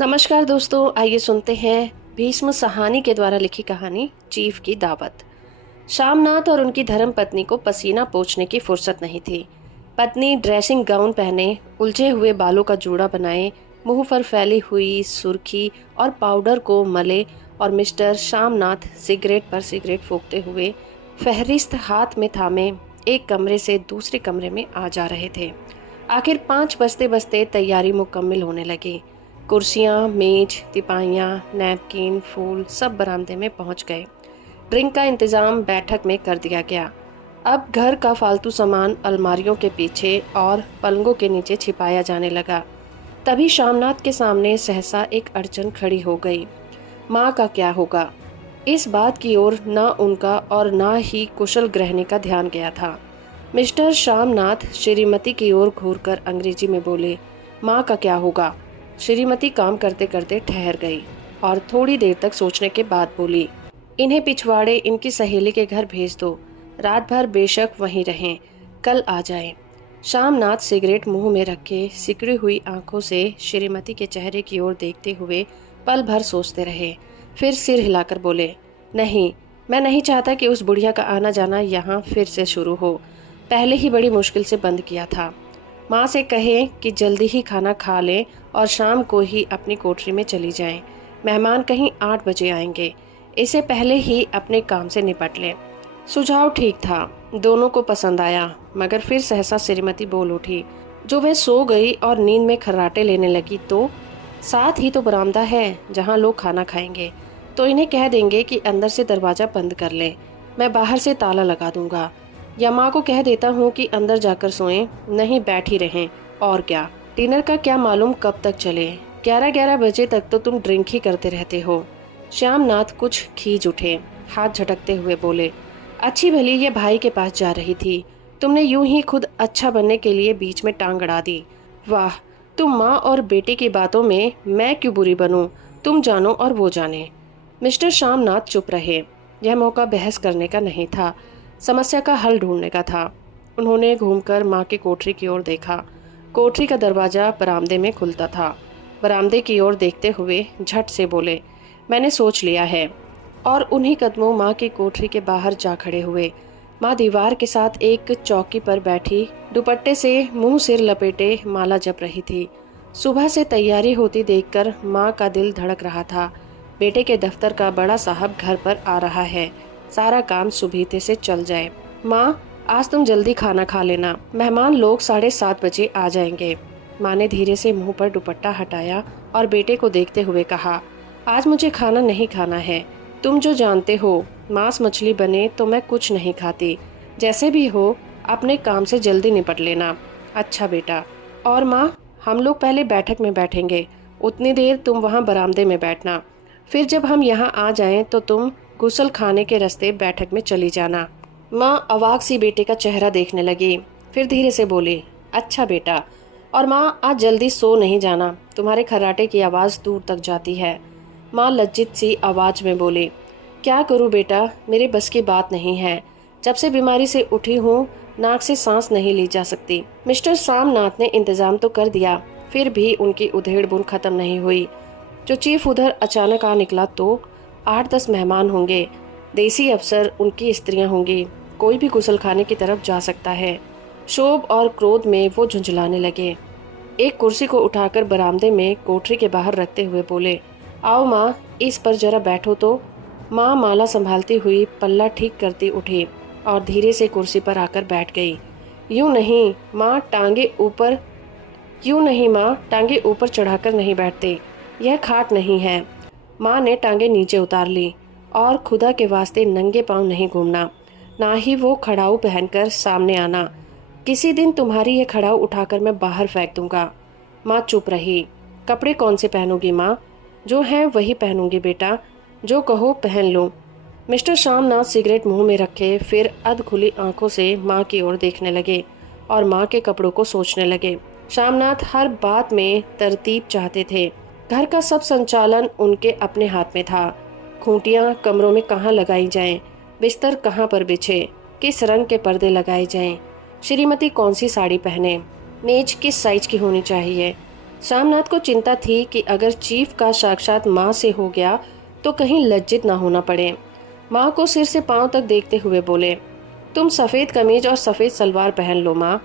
नमस्कार दोस्तों, आइए सुनते हैं भीष्म साहनी के द्वारा लिखी कहानी चीफ की दावत। शामनाथ और उनकी धर्मपत्नी को पसीना पोंछने की फुर्सत नहीं थी। पत्नी ड्रेसिंग गाउन पहने, उलझे हुए बालों का जूड़ा बनाए, मुंह पर फैली हुई सुर्खी और पाउडर को मले और मिस्टर शामनाथ सिगरेट पर सिगरेट फूंकते हुए फहरिस्त हाथ में थामे एक कमरे से दूसरे कमरे में आ जा रहे थे। आखिर 5 बजते बजते तैयारी मुकम्मल होने लगी। कुर्सियां, मेज, तिपाहियां, नैपकिन, फूल सब बरामदे में पहुंच गए। ड्रिंक का इंतजाम बैठक में कर दिया गया। अब घर का फालतू सामान अलमारियों के पीछे और पलंगों के नीचे छिपाया जाने लगा। तभी शामनाथ के सामने सहसा एक अड़चन खड़ी हो गई। माँ का क्या होगा? इस बात की ओर न उनका और न ही कुशल गृहिणी का ध्यान गया था। मिस्टर शामनाथ श्रीमती की ओर घूरकर अंग्रेजी में बोले, माँ का क्या होगा? श्रीमती काम करते करते ठहर गई और थोड़ी देर तक सोचने के बाद बोली, इन्हें पिछवाड़े इनकी सहेली के घर भेज दो। रात भर बेशक वहीं रहें, कल आ जाएं। शामनाथ सिगरेट मुंह में रखे सिकड़ी हुई आंखों से श्रीमती के चेहरे की ओर देखते हुए पल भर सोचते रहे। फिर सिर हिलाकर बोले, नहीं, मैं नहीं चाहता कि उस बुढ़िया का आना जाना यहाँ फिर से शुरू हो। पहले ही बड़ी मुश्किल से बंद किया था। माँ से कहें कि जल्दी ही खाना खा लें और शाम को ही अपनी कोठरी में चली जाएं। मेहमान कहीं 8 बजे आएंगे, इसे पहले ही अपने काम से निपट लें। सुझाव ठीक था, दोनों को पसंद आया, मगर फिर सहसा श्रीमती बोल उठी। जो वह सो गई और नींद में खर्राटे लेने लगी तो साथ ही तो बरामदा है जहाँ लोग खाना खाएंगे, तो इन्हें कह देंगे कि अंदर से दरवाज़ा बंद कर लें, मैं बाहर से ताला लगा दूंगा। या माँ को कह देता हूँ कि अंदर जाकर सोएं, नहीं बैठ ही रहें। और क्या, डिनर का क्या मालूम कब तक चले? 11-11 बजे तक तो तुम ड्रिंक ही करते रहते हो। श्यामनाथ कुछ खींच उठे, हाथ झटकते हुए बोले, अच्छी भली ये भाई के पास जा रही थी, तुमने यूं ही खुद अच्छा बनने के लिए बीच में टांग अड़ा दी। वाह, तुम माँ और बेटे की बातों में मैं क्यों बुरी बनूं? तुम जानो और वो जाने। मिस्टर श्यामनाथ चुप रहे। यह मौका बहस करने का नहीं था, समस्या का हल ढूंढने का था। उन्होंने घूमकर माँ की कोठरी की ओर देखा। कोठरी का दरवाजा बरामदे में खुलता था। बरामदे की ओर देखते हुए झट से बोले, मैंने सोच लिया है। और उन्हीं कदमों माँ की कोठरी के बाहर जा खड़े हुए। माँ दीवार के साथ एक चौकी पर बैठी दुपट्टे से मुंह सिर लपेटे माला जप रही थी। सुबह से तैयारी होती देखकर माँ का दिल धड़क रहा था। बेटे के दफ्तर का बड़ा साहब घर पर आ रहा है, सारा काम सुबीते से चल जाए। माँ, आज तुम जल्दी खाना खा लेना, मेहमान लोग 7:30 बजे आ जाएंगे। माँ ने धीरे से मुंह पर दुपट्टा हटाया और बेटे को देखते हुए कहा, आज मुझे खाना नहीं खाना है। तुम जो जानते हो, मांस मछली बने तो मैं कुछ नहीं खाती। जैसे भी हो, अपने काम से जल्दी निपट लेना। अच्छा बेटा। और माँ, हम लोग पहले बैठक में बैठेंगे, उतनी देर तुम वहाँ बरामदे में बैठना। फिर जब हम यहाँ आ जाएं तो तुम गुसल खाने के रास्ते बैठक में चली जाना। माँ अवाक सी बेटे का चेहरा देखने लगी, फिर धीरे से बोली, अच्छा बेटा। और माँ, आज जल्दी सो नहीं जाना, तुम्हारे खर्राटे की आवाज़ दूर तक जाती है। माँ लज्जित सी आवाज़ में बोली, क्या करूँ बेटा, मेरे बस की बात नहीं है। जब से बीमारी से उठी हूँ, नाक से सांस नहीं ली जा सकती। मिस्टर सामनाथ ने इंतजाम तो कर दिया, फिर भी उनकी उधेड़ बुन खत्म नहीं हुई। जो चीफ उधर अचानक आ निकला तो 8-10 मेहमान होंगे, देसी अफसर, उनकी स्त्रियां होंगी, कोई भी गुसल खाने की तरफ जा सकता है। शोभ और क्रोध में वो झुंझलाने लगे। एक कुर्सी को उठाकर बरामदे में कोठरी के बाहर रखते हुए बोले, आओ माँ, इस पर जरा बैठो तो। माँ माला संभालती हुई पल्ला ठीक करती उठी और धीरे से कुर्सी पर आकर बैठ गई। यूं नहीं माँ, टांगे ऊपर चढ़ाकर नहीं बैठते, यह खाट नहीं है। माँ ने टांगे नीचे उतार ली। और खुदा के वास्ते नंगे पांव नहीं घूमना, ना ही वो खड़ाऊ पहनकर सामने आना। किसी दिन तुम्हारी ये खड़ाऊ उठाकर मैं बाहर फेंक दूंगा। माँ चुप रही। कपड़े कौन से पहनोगी माँ? जो है वही पहनूंगी बेटा, जो कहो पहन लो। मिस्टर श्यामनाथ सिगरेट मुंह में रखे फिर अध खुली आंखों से माँ की ओर देखने लगे और माँ के कपड़ों को सोचने लगे। श्यामनाथ हर बात में तरतीब चाहते थे। घर का सब संचालन उनके अपने हाथ में था। खूंटियाँ कमरों में कहाँ लगाई जाएं, बिस्तर कहाँ पर बिछे, किस रंग के पर्दे लगाए जाएं, श्रीमती कौन सी साड़ी पहने, मेज किस साइज की होनी चाहिए, शामनाथ को चिंता थी कि अगर चीफ का साक्षात माँ से हो गया तो कहीं लज्जित ना होना पड़े। माँ को सिर से पांव तक देखते हुए बोले, तुम सफ़ेद कमीज और सफ़ेद सलवार पहन लो माँ,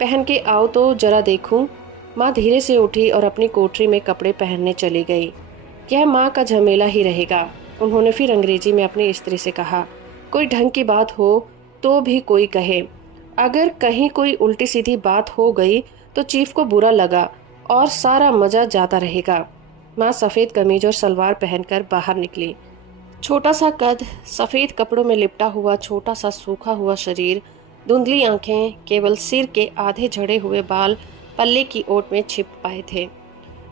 पहन के आओ तो जरा देखूं। माँ धीरे से उठी और अपनी कोठरी में कपड़े पहनने चली गई। यह माँ का झमेला ही रहेगा। उन्होंने फिर अंग्रेजी में अपनी स्त्री से कहा, कोई ढंग की बात हो तो भी कोई कहे, अगर कहीं कोई उल्टी सीधी बात हो गई तो चीफ को बुरा लगा और सारा मजा जाता रहेगा। माँ सफ़ेद कमीज और सलवार पहनकर बाहर निकली। छोटा सा कद, सफ़ेद कपड़ों में लिपटा हुआ छोटा सा सूखा हुआ शरीर, धुंधली आंखें, केवल सिर के आधे झड़े हुए बाल पल्ले की ओट में छिप पाए थे।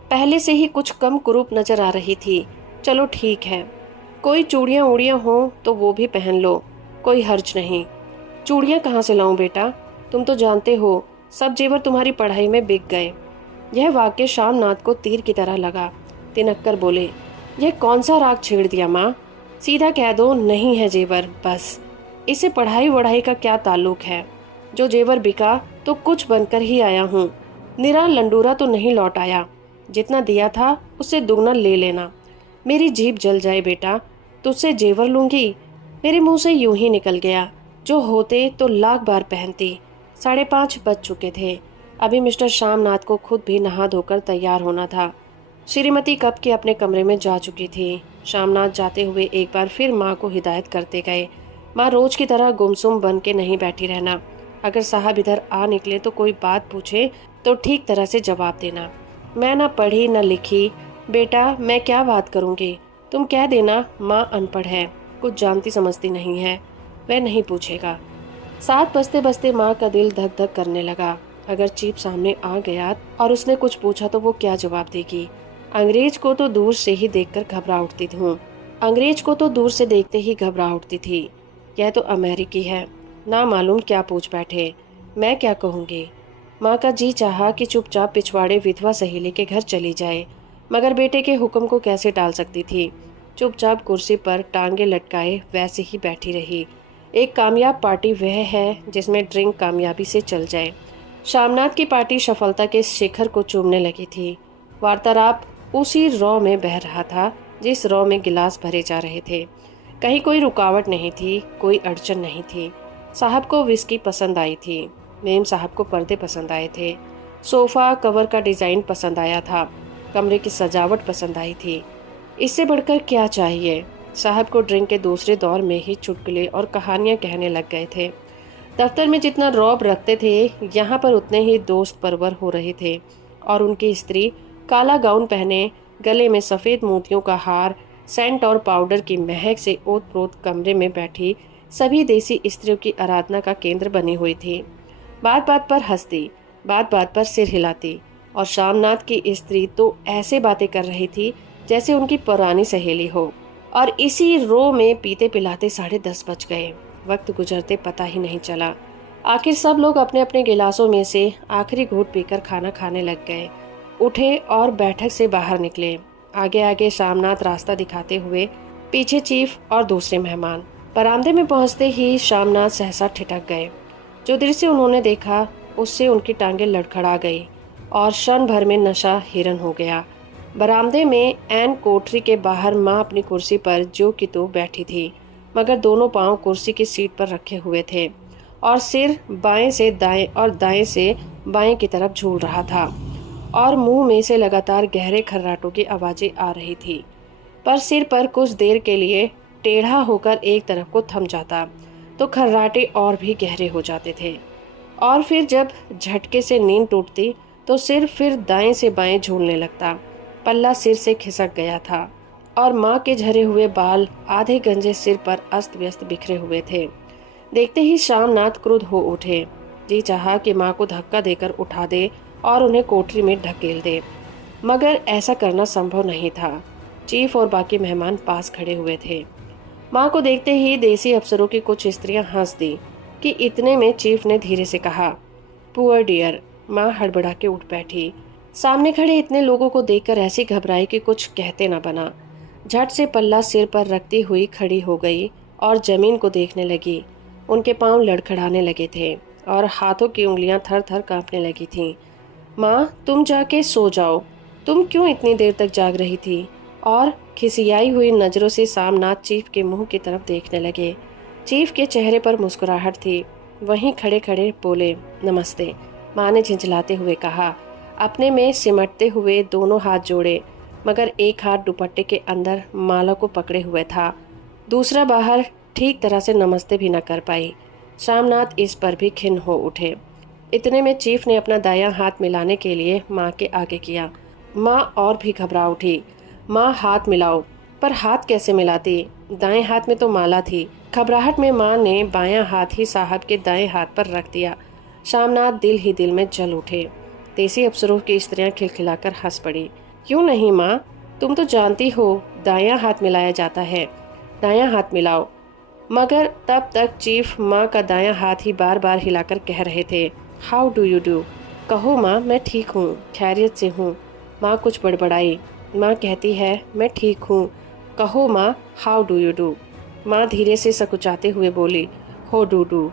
पहले से ही कुछ कम कुरूप नजर आ रही थी। चलो ठीक है, कोई चूड़ियाँ उड़ियाँ हों तो वो भी पहन लो, कोई हर्ज नहीं। चूड़ियाँ कहाँ से लाऊं बेटा, तुम तो जानते हो सब जेवर तुम्हारी पढ़ाई में बिक गए। यह वाक्य शामनाथ को तीर की तरह लगा। तिनक्कर बोले, यह कौन सा राग छेड़ दिया माँ, सीधा कह दो नहीं है जेवर, बस। इसे पढ़ाई वढ़ाई का क्या ताल्लुक है, जो जेवर बिका तो कुछ बनकर ही आया हूँ, निरा लंडूरा तो नहीं लौट आया। जितना दिया था उससे दुगना ले लेना। मेरी जीभ जल जाए बेटा, तुझसे जेवर लूंगी। मेरे मुंह से यूं ही निकल गया, जो होते तो लाख बार पहनती। 5:30 बज चुके थे। अभी मिस्टर शामनाथ को खुद भी नहा धोकर तैयार होना था। श्रीमती कब के अपने कमरे में जा चुकी थी। शामनाथ जाते हुए एक बार फिर माँ को हिदायत करते गए, माँ रोज की तरह गुमसुम बन के नहीं बैठी रहना। अगर साहब इधर आ निकले तो कोई बात पूछे तो ठीक तरह से जवाब देना। मैं ना पढ़ी न लिखी, बेटा मैं क्या बात करूँगी, तुम कह देना माँ अनपढ़ है, कुछ जानती समझती नहीं है, वह नहीं पूछेगा। 7 बजते बजते माँ का दिल धक धक करने लगा। अगर चीफ सामने आ गया और उसने कुछ पूछा तो वो क्या जवाब देगी। अंग्रेज को तो दूर से ही देखकर घबरा उठती हूँ, अंग्रेज को तो दूर से देखते ही घबरा उठती थी। यह तो अमेरिकी है, ना मालूम क्या पूछ बैठे, मैं क्या कहूँगी। माँ का जी चाहा कि चुपचाप पिछवाड़े विधवा सहेली के घर चली जाए, मगर बेटे के हुक्म को कैसे टाल सकती थी। चुपचाप कुर्सी पर टांगे लटकाए वैसे ही बैठी रही। एक कामयाब पार्टी वह है जिसमें ड्रिंक कामयाबी से चल जाए। शामनाथ की पार्टी सफलता के शिखर को चूमने लगी थी। वार्तालाप उसी रॉ में बह रहा था जिस रॉ में गिलास भरे जा रहे थे। कहीं कोई रुकावट नहीं थी, कोई अड़चन नहीं थी। साहब को विस्की पसंद आई थी, मेम साहब को पर्दे पसंद आए थे, सोफा कवर का डिज़ाइन पसंद आया था, कमरे की सजावट पसंद आई थी। इससे बढ़कर क्या चाहिए। साहब को ड्रिंक के दूसरे दौर में ही चुटकुले और कहानियां कहने लग गए थे। दफ्तर में जितना रौब रखते थे यहाँ पर उतने ही दोस्त परवर हो रहे थे। और उनकी स्त्री काला गाउन पहने, गले में सफ़ेद मोतियों का हार, सेंट और पाउडर की महक से ओत प्रोत कमरे में बैठी सभी देसी स्त्रियों की आराधना का केंद्र बनी हुई थी। बात बात पर हंसती, बात बात पर सिर हिलाती, और शामनाथ की स्त्री तो ऐसे बातें कर रही थी जैसे उनकी पुरानी सहेली हो। और इसी रो में पीते पिलाते 10:30 बज गए। वक्त गुजरते पता ही नहीं चला। आखिर सब लोग अपने अपने गिलासों में से आखिरी घूंट पीकर खाना खाने लग गए। उठे और बैठक से बाहर निकले। आगे आगे शामनाथ रास्ता दिखाते हुए, पीछे चीफ और दूसरे मेहमान। बरामदे में पहुंचते ही शामनाथ सहसा ठिठक गए। जो दृश्य उन्होंने देखा उससे उनकी टांगें लड़खड़ा गई और क्षण भर में नशा हिरन हो गया। बरामदे में एन कोठरी के बाहर माँ अपनी कुर्सी पर जो कि तो बैठी थी, मगर दोनों पांव कुर्सी की सीट पर रखे हुए थे और सिर बाएं से दाएं और दाएं से बाएं की तरफ झूल रहा था, और मुंह में से लगातार गहरे खर्राटों की आवाज़ें आ रही थी। पर सिर पर कुछ देर के लिए टेढ़ा होकर एक तरफ को थम जाता तो खर्राटे और भी गहरे हो जाते थे, और फिर जब झटके से नींद टूटती तो सिर फिर दाएं से बाएं झूलने लगता। पल्ला सिर से खिसक गया था और माँ के झरे हुए बाल आधे गंजे सिर पर अस्त व्यस्त बिखरे हुए थे। देखते ही शामनाथ क्रुद्ध हो उठे। जी चाहा कि माँ को धक्का देकर उठा दे और उन्हें कोठरी में ढकेल दे, मगर ऐसा करना संभव नहीं था। चीफ और बाकी मेहमान पास खड़े हुए थे। माँ को देखते ही देसी अफसरों की कुछ स्त्रियां हंस दी कि इतने में चीफ ने धीरे से कहा, पुअर डियर। माँ हड़बड़ा के उठ बैठी। सामने खड़े इतने लोगों को देखकर ऐसी घबराई कि कुछ कहते न बना। झट से पल्ला सिर पर रखती हुई खड़ी हो गई और जमीन को देखने लगी। उनके पांव लड़खड़ाने लगे थे और हाथों की उंगलियां थर थर कांपने लगी थीं। माँ तुम जाके सो जाओ, तुम क्यों इतनी देर तक जाग रही थी? और खिसियाई हुई नजरों से सामनाथ चीफ के मुंह की तरफ देखने लगे। चीफ के चेहरे पर मुस्कुराहट थी। वहीं खड़े खड़े बोले, नमस्ते। माँ ने झिंझलाते हुए कहा, अपने में सिमटते हुए दोनों हाथ जोड़े, मगर एक हाथ दुपट्टे के अंदर माला को पकड़े हुए था, दूसरा बाहर। ठीक तरह से नमस्ते भी न कर पाई। शामनाथ इस पर भी खिन्न हो उठे। इतने में चीफ ने अपना दायां हाथ मिलाने के लिए माँ के आगे किया। माँ और भी घबरा उठी। माँ, हाथ मिलाओ। पर हाथ कैसे मिलाती? दाएं हाथ में तो माला थी। घबराहट में माँ ने बायां हाथ ही साहब के दाएं हाथ पर रख दिया। शामनाथ दिल ही दिल में जल उठे। देसी अफसरों की स्त्रियां खिलखिलाकर हंस पड़ी। क्यों नहीं माँ, तुम तो जानती हो दायां हाथ मिलाया जाता है। दायां हाथ मिलाओ। मगर तब तक चीफ माँ का दायां हाथ ही बार बार हिलाकर कह रहे थे, हाउ डू यू डू। कहो माँ, मैं ठीक हूँ, खैरियत से हूँ। माँ कुछ बड़बड़ाई। माँ कहती है, मैं ठीक हूँ। कहो माँ, हाउ डू यू डू। माँ धीरे से सकुचाते हुए बोली, हो डू डू।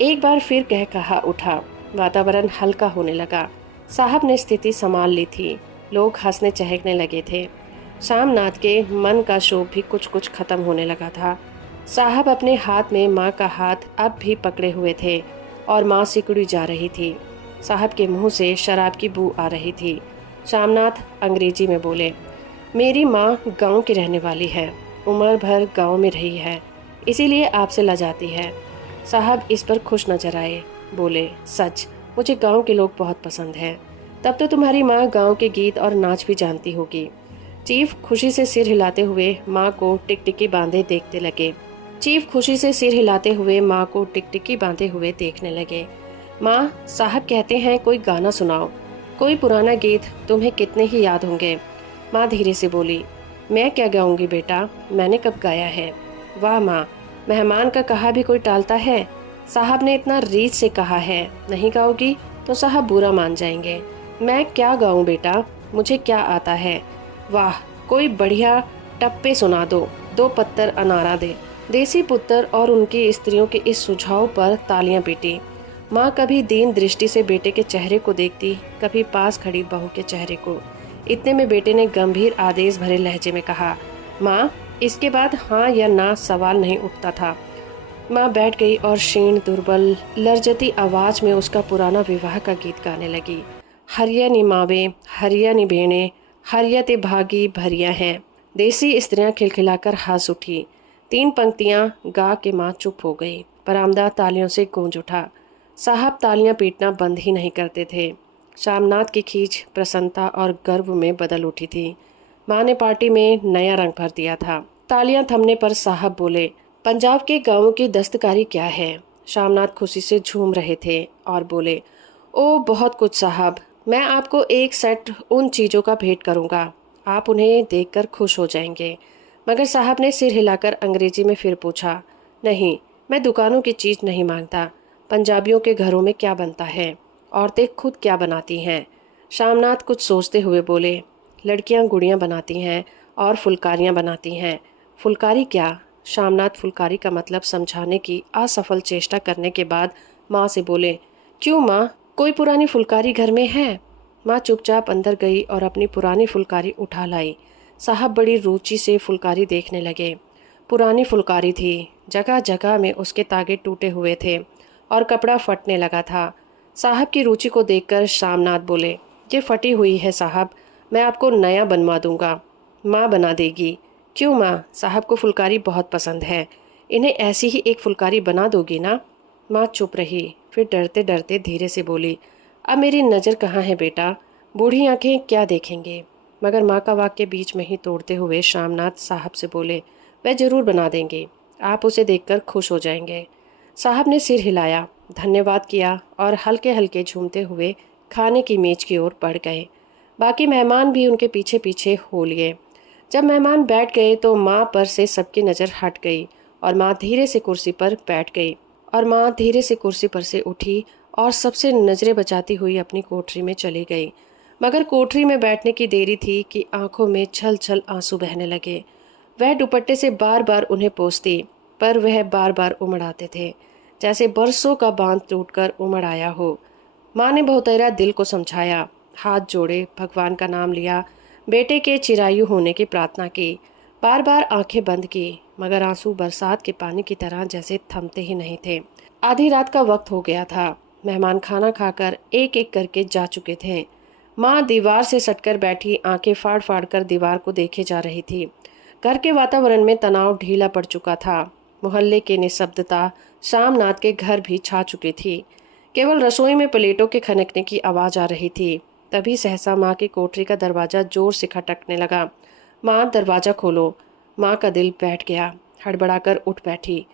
एक बार फिर कहा उठा। वातावरण हल्का होने लगा। साहब ने स्थिति संभाल ली थी। लोग हंसने चहकने लगे थे। शामनाथ के मन का शोभ भी कुछ कुछ खत्म होने लगा था। साहब अपने हाथ में माँ का हाथ अब भी पकड़े हुए थे और माँ सिकुड़ी जा रही थी। साहब के मुंह से शराब की बू आ रही थी। शामनाथ अंग्रेजी में बोले, मेरी माँ गांव की रहने वाली है, उम्र भर गांव में रही है, इसीलिए आपसे लजाती है। साहब इस पर खुश नजर आए। बोले, सच, मुझे गांव के लोग बहुत पसंद हैं। तब तो तुम्हारी माँ गांव के गीत और नाच भी जानती होगी। चीफ खुशी से सिर हिलाते हुए माँ को टिकटिकी बांधे देखते लगे। चीफ खुशी से सिर हिलाते हुए माँ को टिकटिकी बांधे हुए देखने लगे। माँ, साहब कहते हैं कोई गाना सुनाओ, कोई पुराना गीत, तुम्हें कितने ही याद होंगे। माँ धीरे से बोली, मैं क्या गाऊंगी बेटा, मैंने कब गाया है। वाह माँ, मेहमान का कहा भी कोई टालता है। साहब ने इतना रीत से कहा है, नहीं गाओगी तो साहब बुरा मान जाएंगे। मैं क्या गाऊं बेटा, मुझे क्या आता है। वाह, कोई बढ़िया टप्पे सुना दो, दो पत्तर अनारा दे। देसी पुत्र और उनकी स्त्रियों के इस सुझाव पर तालियां पीटी। माँ कभी दीन दृष्टि से बेटे के चेहरे को देखती, कभी पास खड़ी बहू के चेहरे को। इतने में बेटे ने गंभीर आदेश भरे लहजे में कहा, माँ, इसके बाद हाँ या ना सवाल नहीं उठता था। माँ बैठ गई और क्षीण दुर्बल लर्जती आवाज में उसका पुराना विवाह का गीत गाने लगी। हरिया नी मावे, हरिया नी भेणे, हरिया ते भागी भरिया है। देसी स्त्रियां खिलखिलाकर हंस उठी। 3 पंक्तियां गा के माँ चुप हो गई। बरामदा तालियों से गूंज उठा। साहब तालियां पीटना बंद ही नहीं करते थे। शामनाथ की खींच प्रसन्नता और गर्व में बदल उठी थी। माँ ने पार्टी में नया रंग भर दिया था। तालियां थमने पर साहब बोले, पंजाब के गांवों की दस्तकारी क्या है। शामनाथ खुशी से झूम रहे थे और बोले, ओ बहुत कुछ साहब, मैं आपको एक सेट उन चीज़ों का भेंट करूंगा, आप उन्हें देखकर खुश हो जाएंगे। मगर साहब ने सिर हिलाकर अंग्रेजी में फिर पूछा, नहीं, मैं दुकानों की चीज़ नहीं मांगता। पंजाबियों के घरों में क्या बनता है, औरतें खुद क्या बनाती हैं। शामनाथ कुछ सोचते हुए बोले, लड़कियां गुड़ियां बनाती हैं और फुलकारियां बनाती हैं। फुलकारी क्या? शामनाथ फुलकारी का मतलब समझाने की असफल चेष्टा करने के बाद माँ से बोले, क्यों माँ, कोई पुरानी फुलकारी घर में है? माँ चुपचाप अंदर गई और अपनी पुरानी फुलकारी उठा लाई। साहब बड़ी रुचि से फुलकारी देखने लगे। पुरानी फुलकारी थी, जगह जगह में उसके तागे टूटे हुए थे और कपड़ा फटने लगा था। साहब की रुचि को देखकर शामनाथ बोले, ये फटी हुई है साहब, मैं आपको नया बनवा दूंगा। माँ बना देगी। क्यों माँ, साहब को फुलकारी बहुत पसंद है, इन्हें ऐसी ही एक फुलकारी बना दोगी ना? माँ चुप रही, फिर डरते डरते धीरे से बोली, अब मेरी नज़र कहाँ है बेटा, बूढ़ी आंखें क्या देखेंगे। मगर माँ का वाक्य बीच में ही तोड़ते हुए शामनाथ साहब से बोले, वह जरूर बना देंगे, आप उसे देखकर खुश हो जाएंगे। साहब ने सिर हिलाया, धन्यवाद किया और हल्के हल्के झूमते हुए खाने की मेज की ओर बढ़ गए। बाकी मेहमान भी उनके पीछे पीछे हो लिए। जब मेहमान बैठ गए तो माँ पर से सबकी नज़र हट गई और माँ धीरे से कुर्सी पर बैठ गई और माँ धीरे से कुर्सी पर से उठी और सबसे नज़रें बचाती हुई अपनी कोठरी में चली गई। मगर कोठरी में बैठने की देरी थी कि आंखों में छल छल आंसू बहने लगे। वह दुपट्टे से बार बार उन्हें पोंछती, पर वह बार बार उमड़ आते थे, जैसे बरसों का बांध टूटकर उमड़ आया हो। माँ ने बहुतेरा दिल को समझाया, हाथ जोड़े, भगवान का नाम लिया, बेटे के चिरायु होने की प्रार्थना की, बार बार आंखें बंद की, मगर आंसू बरसात के पानी की तरह जैसे थमते ही नहीं थे। आधी रात का वक्त हो गया था। मेहमान खाना खाकर एक एक करके जा चुके थे। माँ दीवार से सटकर बैठी आंखें फाड़ फाड़ कर दीवार को देखे जा रही थी। घर के वातावरण में तनाव ढीला पड़ चुका था। मोहल्ले की निस्तब्धता शामनाथ के घर भी छा चुकी थी। केवल रसोई में प्लेटों के खनकने की आवाज आ रही थी। तभी सहसा माँ की कोठरी का दरवाजा जोर से खटकने लगा। माँ, दरवाजा खोलो। माँ का दिल बैठ गया। हड़बड़ाकर उठ बैठी।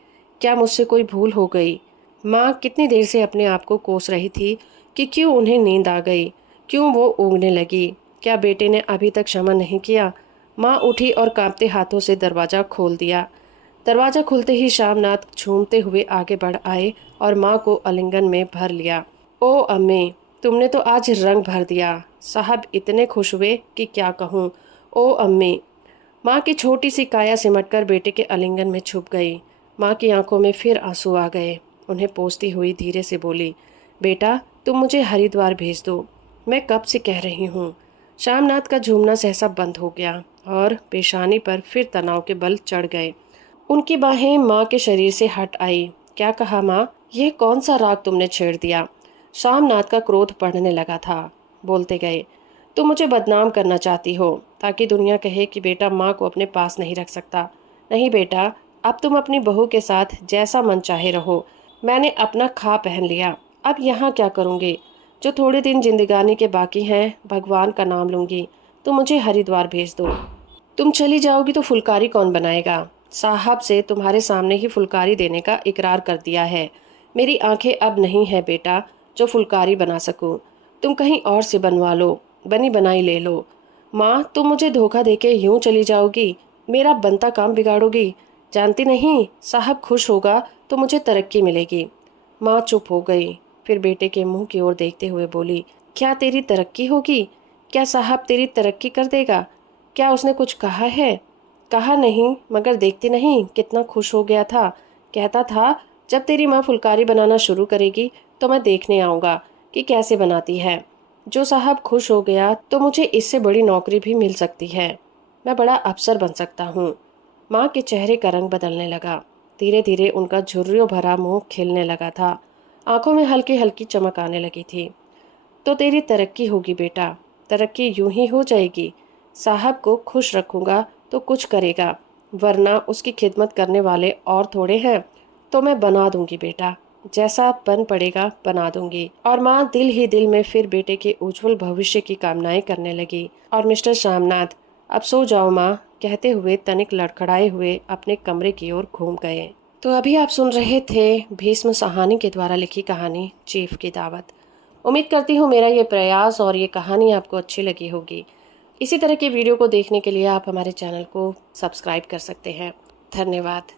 क्या मुझसे कोई भूल हो गई? माँ कितनी देर से अपने आप को कोस रही थी कि क्यों उन्हें नींद आ गई, क्यों वो ऊँघने लगी। क्या बेटे ने अभी तक क्षमा नहीं किया? माँ उठी और कांपते हाथों से दरवाजा खोल दिया। दरवाजा खुलते ही शामनाथ झूमते हुए आगे बढ़ आए और माँ को आलिंगन में भर लिया। ओ अम्मी, तुमने तो आज रंग भर दिया। साहब इतने खुश हुए कि क्या कहूँ। ओ अम्मी। माँ की छोटी सी काया सिमटकर बेटे के आलिंगन में छुप गई। माँ की आंखों में फिर आंसू आ गए। उन्हें पोंछती हुई धीरे से बोली, बेटा तुम मुझे हरिद्वार भेज दो, मैं कब से कह रही हूँ। शामनाथ का झूमना सहसा बंद हो गया और पेशानी पर फिर तनाव के बल चढ़ गए। उनकी बाहें माँ के शरीर से हट आई। क्या कहा माँ? यह कौन सा राग तुमने छेड़ दिया? शामनाथ का क्रोध बढ़ने लगा था। बोलते गए, तुम मुझे बदनाम करना चाहती हो ताकि दुनिया कहे कि बेटा माँ को अपने पास नहीं रख सकता। नहीं बेटा, अब तुम अपनी बहू के साथ जैसा मन चाहे रहो। मैंने अपना खा पहन लिया। अब यहाँ क्या करूँगी? जो थोड़े दिन जिंदगानी के बाकी हैं, भगवान का नाम लूंगी। तुम मुझे हरिद्वार भेज दो। तुम चली जाओगी तो फुलकारी कौन बनाएगा? साहब से तुम्हारे सामने ही फुलकारी देने का इकरार कर दिया है। मेरी आंखें अब नहीं है बेटा जो फुलकारी बना सकूं। तुम कहीं और से बनवा लो, बनी बनाई ले लो। माँ, तुम मुझे धोखा देके यूं चली जाओगी, मेरा बनता काम बिगाड़ोगी। जानती नहीं, साहब खुश होगा तो मुझे तरक्की मिलेगी। माँ चुप हो गई। फिर बेटे के मुंह की ओर देखते हुए बोली, क्या तेरी तरक्की होगी? क्या साहब तेरी तरक्की कर देगा? क्या उसने कुछ कहा है? कहा नहीं, मगर देखती नहीं कितना खुश हो गया था। कहता था जब तेरी माँ फुलकारी बनाना शुरू करेगी तो मैं देखने आऊँगा कि कैसे बनाती है। जो साहब खुश हो गया तो मुझे इससे बड़ी नौकरी भी मिल सकती है। मैं बड़ा अफसर बन सकता हूँ। माँ के चेहरे का रंग बदलने लगा। धीरे धीरे उनका झुर्रियों भरा मुंह खिलने लगा था। आंखों में हल्की हल्की चमक आने लगी थी। तो तेरी तरक्की होगी बेटा, तरक्की यूं ही हो जाएगी। साहब को खुश रखूंगा तो कुछ करेगा, वरना उसकी खिदमत करने वाले और थोड़े हैं। तो मैं बना दूंगी बेटा, जैसा बन पड़ेगा बना दूंगी। और माँ दिल ही दिल में फिर बेटे के उज्जवल भविष्य की कामनाएं करने लगी। और मिस्टर शामनाथ, अब सो जाओ माँ, कहते हुए तनिक लड़खड़ाए हुए अपने कमरे की ओर घूम गए। तो अभी आप सुन रहे थे भीष्म साहनी के द्वारा लिखी कहानी चीफ की दावत। उम्मीद करती हूँ मेरा ये प्रयास और ये कहानी आपको अच्छी लगी होगी। इसी तरह की वीडियो को देखने के लिए आप हमारे चैनल को सब्सक्राइब कर सकते हैं। धन्यवाद।